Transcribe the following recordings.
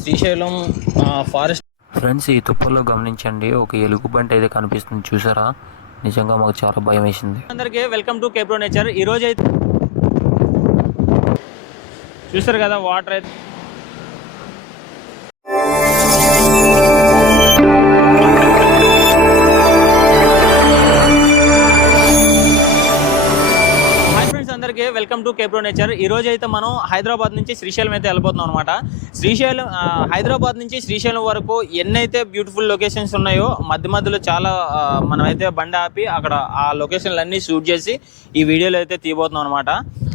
Srisailam forest. Friends ఈ తుప్పల్లో గమనించండి. ఒక ఎలుగుబంటి అయితే కనిపిస్తుంది. చూసారా? నిజంగా మాకు చాలా భయం వేసింది. అందరికీ వెల్కమ్ టు కేప్రో నేచర్. ఈ రోజు అయితే చూస్తారు కదా వాటర్ అయితే వెల్కమ్ టు కేప్రో నేచర్ ఈ రోజు అయితే మనం హైదరాబాద్ నుంచి శ్రీశైలం అయితే వెళ్ళిపోతున్నాం అనమాట శ్రీశైలం హైదరాబాద్ నుంచి శ్రీశైలం వరకు ఎన్నైతే బ్యూటిఫుల్ లొకేషన్స్ ఉన్నాయో మధ్య మధ్యలో చాలా మనమైతే బండి ఆపి అక్కడ ఆ లొకేషన్లు అన్నీ షూట్ చేసి ఈ వీడియోలో అయితే తీయబోతున్నాం అనమాట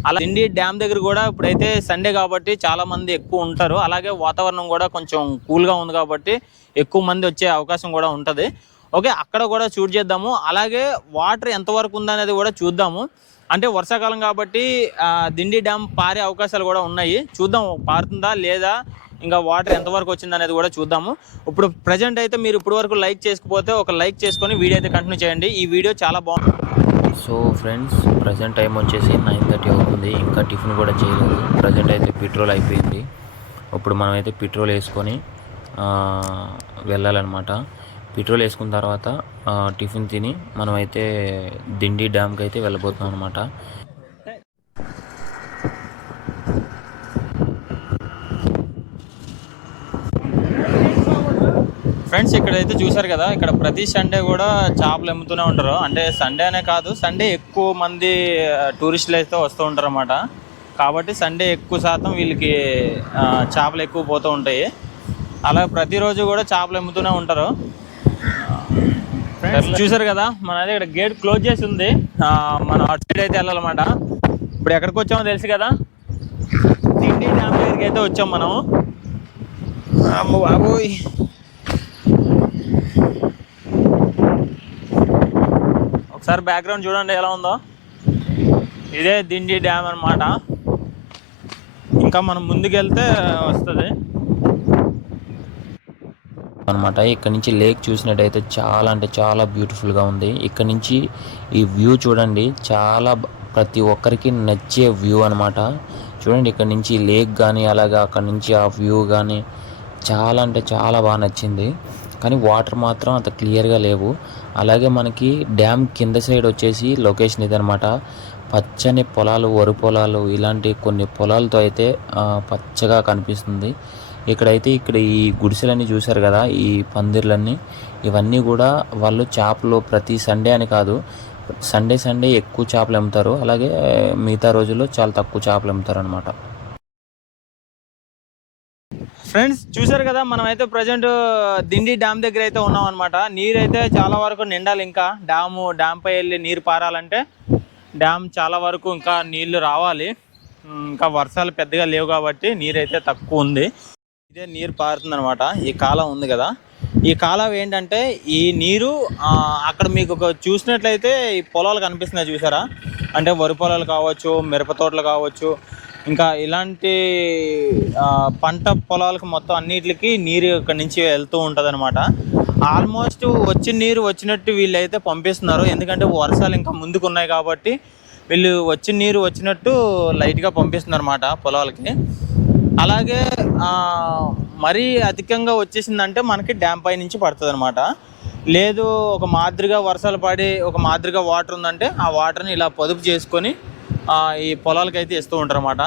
అలా ఇండి డ్యామ్ దగ్గర కూడా ఇప్పుడైతే సండే కాబట్టి చాలా మంది ఎక్కువ ఉంటారు. అలాగే వాతావరణం కూడా కొంచెం కూల్గా ఉంది కాబట్టి ఎక్కువ మంది వచ్చే అవకాశం కూడా ఉంటుంది. ఓకే అక్కడ కూడా షూట్ చేద్దాము. అలాగే వాటర్ ఎంతవరకు ఉందనేది కూడా చూద్దాము. అంటే వర్షాకాలం కాబట్టి దిండి డ్యామ్ పారే అవకాశాలు కూడా ఉన్నాయి. చూద్దాం పారుతుందా లేదా ఇంకా వాటర్ ఎంతవరకు వచ్చింది అనేది కూడా చూద్దాము. ఇప్పుడు ప్రజెంట్ అయితే మీరు ఇప్పుడు వరకు లైక్ చేసుకుపోతే ఒక లైక్ చేసుకొని వీడియో అయితే కంటిన్యూ చేయండి. ఈ వీడియో చాలా బాగుంది. సో ఫ్రెండ్స్ ప్రజెంట్ టైం వచ్చేసి నైన్ థర్టీ అవుతుంది. ఇంకా టిఫిన్ కూడా చేయలేదు. ప్రజెంట్ అయితే పెట్రోల్ అయిపోయింది. ఇప్పుడు మనమైతే పెట్రోల్ వేసుకొని వెళ్ళాలన్నమాట. పెట్రోల్ వేసుకున్న తర్వాత టిఫిన్ తిని మనమైతే దిండి డ్యామ్కి అయితే వెళ్ళబోతున్నాం అనమాట ఫ్రెండ్స్ ఇక్కడైతే చూసారు కదా ఇక్కడ ప్రతి సండే కూడా చేపలు అమ్ముతూనే ఉంటారు. అంటే సండే అనే కాదు సండే ఎక్కువ మంది టూరిస్టులు అయితే వస్తూ ఉంటారు అన్నమాట కాబట్టి సండే ఎక్కువ శాతం వీళ్ళకి చేపలు ఎక్కువ పోతూ ఉంటాయి. అలా ప్రతిరోజు కూడా చేపలు అమ్ముతూనే ఉంటారు. చూసారు కదా మన అదే ఇక్కడ గేట్ క్లోజ్ చేసి ఉంది. మనం అటు సైడ్ అయితే వెళ్ళాలన్నమాట. ఇప్పుడు ఎక్కడికి వచ్చామో తెలుసు కదా. తిండి డ్యామ్ దగ్గరికి అయితే వచ్చాం మనం అమ్మ బాబోయ్. ఒకసారి బ్యాక్గ్రౌండ్ చూడండి ఎలా ఉందో. ఇదే దిండి డ్యామ్ అన్నమాట. ఇంకా మనం ముందుకెళ్తే వస్తుంది. అనమాట. ఇక్కడ నుంచి లేక్ చూసినట్టయితే చాలా అంటే చాలా బ్యూటిఫుల్గా ఉంది. ఇక్కడ నుంచి ఈ వ్యూ చూడండి చాలా ప్రతి ఒక్కరికి నచ్చే వ్యూ అనమాట. చూడండి ఇక్కడ నుంచి లేక్ కానీ అలాగే అక్కడ నుంచి ఆ వ్యూ కానీ చాలా అంటే చాలా బాగా నచ్చింది. కానీ వాటర్ మాత్రం అంత క్లియర్గా లేవు. అలాగే మనకి డ్యామ్ కింద సైడ్ వచ్చేసి లొకేషన్ ఇదనమాట. పచ్చని పొలాలు వరి పొలాలు ఇలాంటి కొన్ని పొలాలతో అయితే పచ్చగా కనిపిస్తుంది. ఇక్కడైతే ఇక్కడ ఈ గుడిసెలన్నీ చూశారు కదా ఈ పందిర్లన్నీ. ఇవన్నీ కూడా వాళ్ళు చేపలు ప్రతి సండే అని కాదు సండే సండే ఎక్కువ చేపలు అమ్ముతారు. అలాగే మిగతా రోజుల్లో చాలా తక్కువ చేపలు అమ్ముతారు అనమాట ఫ్రెండ్స్ చూసారు కదా మనం అయితే ప్రజెంట్ దిండి డ్యామ్ దగ్గర అయితే ఉన్నాం అనమాట నీరు అయితే చాలా వరకు నిండాలి ఇంకా. డ్యాము డ్యామ్ పై వెళ్ళి నీరు పారాలంటే డ్యామ్ చాలా వరకు ఇంకా నీళ్ళు రావాలి. ఇంకా వర్షాలు పెద్దగా లేవు కాబట్టి నీరు అయితే తక్కువ ఉంది. ఇదే నీరు పారుతుంది అనమాట ఈ కాలం ఉంది కదా. ఈ కాలం ఏంటంటే ఈ నీరు అక్కడ మీకు ఒక చూసినట్లయితే ఈ పొలాలు కనిపిస్తున్నాయి చూసారా? అంటే వరి పొలాలు కావచ్చు మిరప తోటలు కావచ్చు ఇంకా ఇలాంటి పంట పొలాలకు మొత్తం అన్నిటికి నీరు ఇక్కడ నుంచి వెళ్తూ ఉంటుంది అనమాట ఆల్మోస్ట్ వచ్చిన నీరు వచ్చినట్టు వీళ్ళు అయితే పంపిస్తున్నారు. ఎందుకంటే వర్షాలు ఇంకా ముందుకు ఉన్నాయి కాబట్టి వీళ్ళు వచ్చిన నీరు వచ్చినట్టు లైట్గా పంపిస్తున్నారు అనమాట పొలాలకి. అలాగే మరీ అధికంగా వచ్చేసిందంటే మనకి డ్యామ్ పై నుంచి పడుతుంది అనమాట లేదు ఒక మాదిరిగా వర్షాలు పడి ఒక మాదిరిగా వాటర్ ఉందంటే ఆ వాటర్ని ఇలా పొదుపు చేసుకొని ఈ పొలాలకి అయితే ఇస్తూ ఉంటారు అనమాట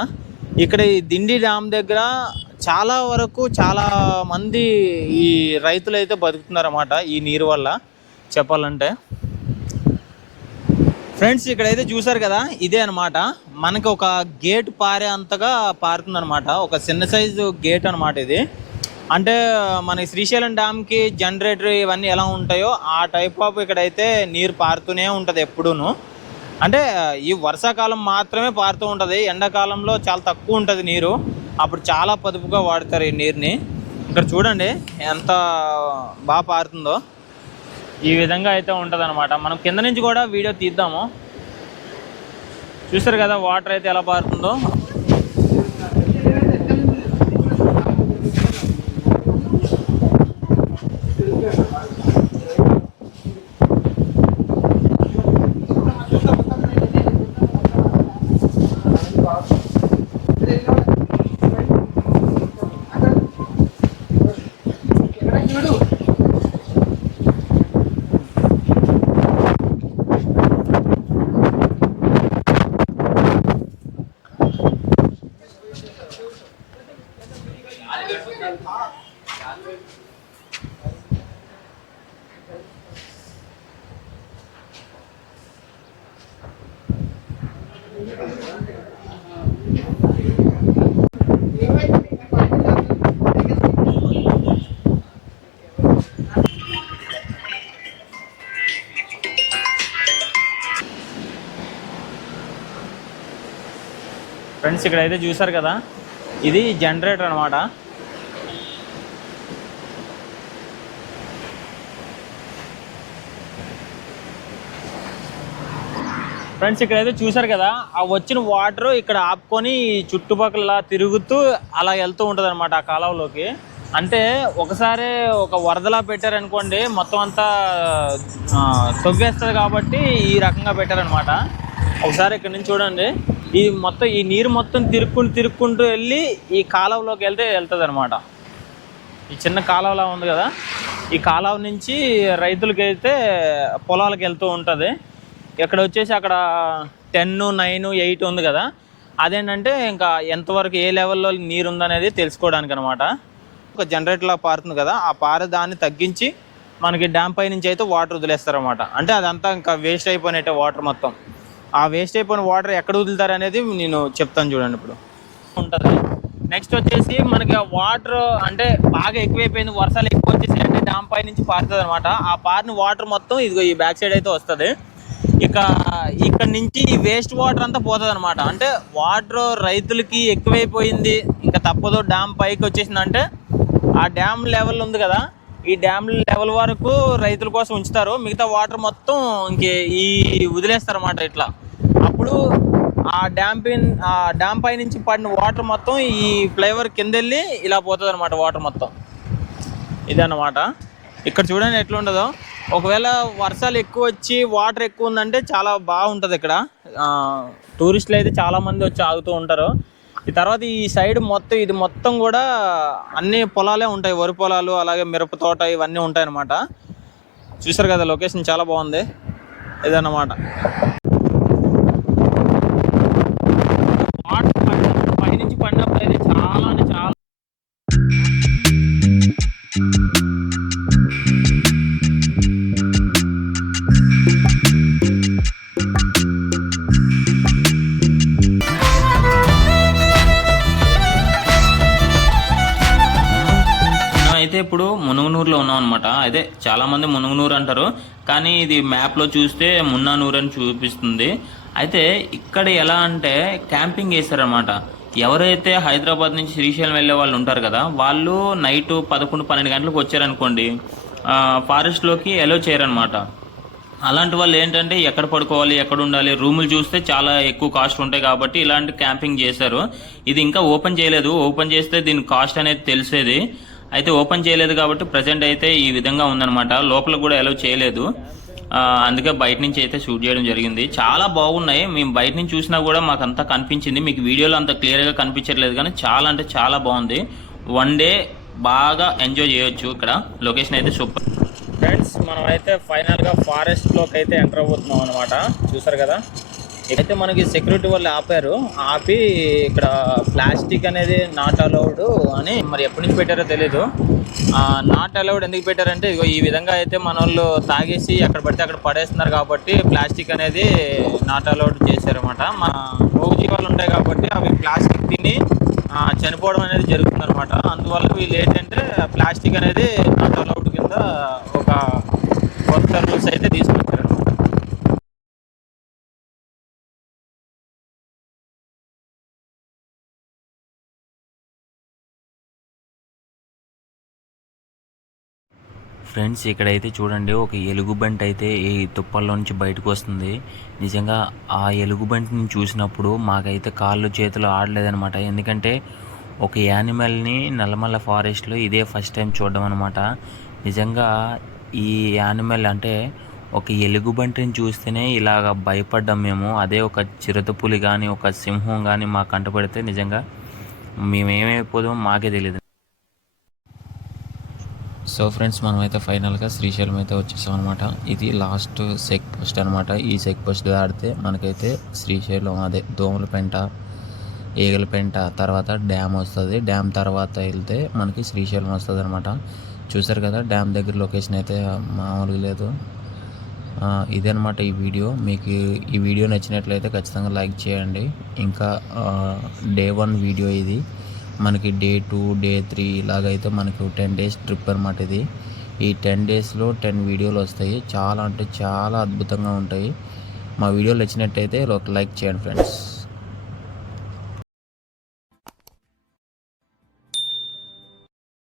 ఇక్కడ ఈ దిండి డ్యామ్ దగ్గర చాలా వరకు చాలా మంది ఈ రైతులు అయితే బతుకుతున్నారన్నమాట ఈ నీరు వల్ల చెప్పాలంటే. ఫ్రెండ్స్ ఇక్కడైతే చూసారు కదా? ఇదే అన్నమాట. మనకి ఒక గేట్ పారే అంతగా పారుతుంది అనమాట ఒక చిన్న సైజు గేట్ అన్నమాట ఇది. అంటే మన శ్రీశైలం డ్యామ్కి జనరేటర్ ఇవన్నీ ఎలా ఉంటాయో ఆ టైప్ ఆఫ్ ఇక్కడైతే నీరు పారుతూనే ఉంటుంది ఎప్పుడూను. అంటే ఈ వర్షాకాలం మాత్రమే పారుతూ ఉంటుంది. ఎండాకాలంలో చాలా తక్కువ ఉంటుంది నీరు. అప్పుడు చాలా పొదుపుగా వాడతారు ఈ నీరుని. ఇక్కడ చూడండి ఎంత బాగా పారుతుందో. ఈ విధంగా అయితే ఉంటుంది అనమాట మనం కింద నుంచి కూడా వీడియో తీద్దాము. చూసారు కదా వాటర్ అయితే ఎలా పారుతుందో? ఫ్రెండ్స్ ఇక్కడైతే చూసారు కదా? ఇది జనరేటర్ అనమాట ఫ్రెండ్స్ ఇక్కడైతే చూసారు కదా ఆ వచ్చిన వాటర్ ఇక్కడ ఆపుకొని చుట్టుపక్కల తిరుగుతూ అలా వెళ్తూ ఉంటుంది అనమాట ఆ కాలువలోకి. అంటే ఒకసారి ఒక వరదలా పెట్టారనుకోండి మొత్తం అంతా తొగ్గేస్తుంది కాబట్టి ఈ రకంగా పెట్టారనమాట ఒకసారి ఇక్కడ నుంచి చూడండి ఈ మొత్తం ఈ నీరు మొత్తం తిరుక్కుంటూ తిరుక్కుంటూ వెళ్ళి ఈ కాలువలోకి వెళ్తే వెళ్తుంది అనమాట ఈ చిన్న కాలువలా ఉంది కదా ఈ కాలువ నుంచి రైతులకి అయితే పొలాలకు వెళ్తూ ఉంటుంది. ఇక్కడ వచ్చేసి అక్కడ టెన్ నైన్ ఎయిట్ ఉంది కదా. అదేంటంటే ఇంకా ఎంతవరకు ఏ లెవెల్లో నీరు ఉందనేది తెలుసుకోవడానికి అనమాట ఒక జనరేటర్లా పారుతుంది కదా ఆ పారే దాన్ని తగ్గించి మనకి డ్యామ్ పై నుంచి అయితే వాటర్ వదిలేస్తారనమాట. అంటే అదంతా ఇంకా వేస్ట్ అయిపోయినట్టే వాటర్ మొత్తం. ఆ వేస్ట్ అయిపోయిన వాటర్ ఎక్కడ వదులుతారు అనేది నేను చెప్తాను చూడండి ఇప్పుడు. ఉంటుంది. నెక్స్ట్ వచ్చేసి మనకి వాటర్ అంటే బాగా ఎక్కువైపోయింది వర్షాలు ఎక్కువ వచ్చేసి అంటే డ్యామ్ పై నుంచి పారుతుంది అనమాట ఆ పారిన వాటర్ మొత్తం ఇదిగో ఈ బ్యాక్ సైడ్ అయితే వస్తుంది. ఇక ఇక్కడ నుంచి ఈ వేస్ట్ వాటర్ అంతా పోతుంది అనమాట అంటే వాటర్ రైతులకి ఎక్కువైపోయింది. ఇంకా తప్పదు డ్యామ్ పైకి వచ్చేసిందంటే ఆ డ్యామ్ లెవెల్ ఉంది కదా. ఈ డ్యామ్ లెవెల్ వరకు రైతుల కోసం ఉంచుతారు. మిగతా వాటర్ మొత్తం ఇంకే ఈ వదిలేస్తారు ఇట్లా. అప్పుడు ఆ డ్యామ్ పై ఆ డ్యామ్ పై నుంచి పడిన వాటర్ మొత్తం ఈ ఫ్లైఓవర్ కింద వెళ్ళి ఇలా పోతుంది అనమాట వాటర్ మొత్తం. ఇదన్నమాట. ఇక్కడ చూడండి ఎట్లుండదో. ఒకవేళ వర్షాలు ఎక్కువ వచ్చి వాటర్ ఎక్కువ ఉందంటే చాలా బాగుంటుంది ఇక్కడ. టూరిస్టులు అయితే చాలామంది వచ్చి ఆగుతూ ఉంటారు. ఈ తర్వాత ఈ సైడ్ మొత్తం ఇది మొత్తం కూడా అన్ని పొలాలే ఉంటాయి. వరి పొలాలు అలాగే మిరప తోట ఇవన్నీ ఉంటాయి అన్నమాట చూసారు కదా లొకేషన్ చాలా బాగుంది. ఇదన్నమాట. అదే చాలామంది మునుగునూరు అంటారు. కానీ ఇది మ్యాప్లో చూస్తే మున్నానూరు అని చూపిస్తుంది. అయితే ఇక్కడ ఎలా అంటే క్యాంపింగ్ చేశారనమాట ఎవరైతే హైదరాబాద్ నుంచి శ్రీశైలం వెళ్ళే వాళ్ళు ఉంటారు కదా వాళ్ళు నైట్ పదకొండు పన్నెండు గంటలకు వచ్చారనుకోండి ఫారెస్ట్లోకి ఎలో చేయరనమాట అలాంటి వాళ్ళు ఏంటంటే ఎక్కడ పడుకోవాలి ఎక్కడ ఉండాలి రూములు చూస్తే చాలా ఎక్కువ కాస్ట్ ఉంటాయి కాబట్టి ఇలాంటి క్యాంపింగ్ చేశారు. ఇది ఇంకా ఓపెన్ చేయలేదు. ఓపెన్ చేస్తే దీని కాస్ట్ అనేది తెలిసేది. అయితే ఓపెన్ చేయలేదు కాబట్టి ప్రజెంట్ అయితే ఈ విధంగా ఉందన్నమాట. లోపల కూడా అలౌ చేయలేదు. అందుకే బయట నుంచి అయితే షూట్ చేయడం జరిగింది. చాలా బాగున్నాయి. మేము బయట నుంచి చూసినా కూడా మాకు అంతా కనిపించింది. మీకు వీడియోలో అంత క్లియర్గా కనిపించట్లేదు కానీ చాలా అంటే చాలా బాగుంది. వన్ డే బాగా ఎంజాయ్ చేయొచ్చు ఇక్కడ. లొకేషన్ అయితే సూపర్ ఫ్రెండ్స్ మనం అయితే ఫైనల్గా ఫారెస్ట్లోకి ఫారెస్ట్లోకి అయితే ఎంటర్ అవుతున్నాం అనమాట చూసారు కదా? అయితే మనకి సెక్యూరిటీ వాళ్ళు ఆపారు ఆపి ఇక్కడ ప్లాస్టిక్ అనేది నాట్ అలౌడ్ అని మరి ఎప్పటి నుంచి పెట్టారో తెలీదు. నాట్ అలౌడ్ ఎందుకు పెట్టారంటే ఇగో ఈ విధంగా అయితే మన వాళ్ళు తాగేసి ఎక్కడ పడితే అక్కడ పడేస్తున్నారు కాబట్టి ప్లాస్టిక్ అనేది నాట్ అలౌడ్ చేశారన్నమాట. మన మూగు ఉంటాయి కాబట్టి అవి ప్లాస్టిక్ తిని చనిపోవడం అనేది జరుగుతుంది అనమాట అందువల్ల వీళ్ళు ఏంటంటే ప్లాస్టిక్ అనేది నాట్ అలౌడ్ కింద ఒక కొత్త రూల్స్ అయితే తీసుకొచ్చారు ఫ్రెండ్స్ ఇక్కడైతే చూడండి ఒక ఎలుగుబంటి అయితే ఈ తుప్పల్లో నుంచి బయటకు వస్తుంది. నిజంగా ఆ ఎలుగుబంటిని చూసినప్పుడు మాకైతే కాళ్ళు చేతులు ఆడలేదనమాట ఎందుకంటే ఒక యానిమల్ని నల్లమల్ల ఫారెస్ట్లో ఇదే ఫస్ట్ టైం చూడడం అనమాట నిజంగా ఈ యానిమల్ అంటే ఒక ఎలుగుబంటిని చూస్తేనే ఇలాగ భయపడ్డాం మేము. అదే ఒక చిరుతపులి కానీ ఒక సింహం కానీ మాకు కంటపడితే నిజంగా మేమేమైపోదాం మాకే తెలియదు సో ఫ్రెండ్స్ మనమైతే ఫైనల్గా శ్రీశైలం అయితే వచ్చేసాం అనమాట ఇది లాస్ట్ చెక్ పోస్ట్ అనమాట ఈ చెక్ పోస్ట్ దాటితే మనకైతే శ్రీశైలం అదే దోమల పెంట ఈగల పెంట తర్వాత డ్యామ్ వస్తుంది. డ్యామ్ తర్వాత వెళ్తే మనకి శ్రీశైలం వస్తుంది అనమాట చూసారు కదా డ్యామ్ దగ్గర లొకేషన్ అయితే మామూలుగా లేదు. ఇదనమాట ఈ వీడియో. మీకు ఈ వీడియో నచ్చినట్లయితే ఖచ్చితంగా లైక్ చేయండి. ఇంకా డే వన్ వీడియో ఇది. మనకి డే టూ డే త్రీ ఇలాగైతే మనకి టెన్ డేస్ ట్రిప్ అనమాట ఇది. ఈ టెన్ డేస్లో టెన్ వీడియోలు వస్తాయి. చాలా అంటే చాలా అద్భుతంగా ఉంటాయి. మా వీడియోలు నచ్చినట్టయితే ఒక లైక్ చేయండి ఫ్రెండ్స్.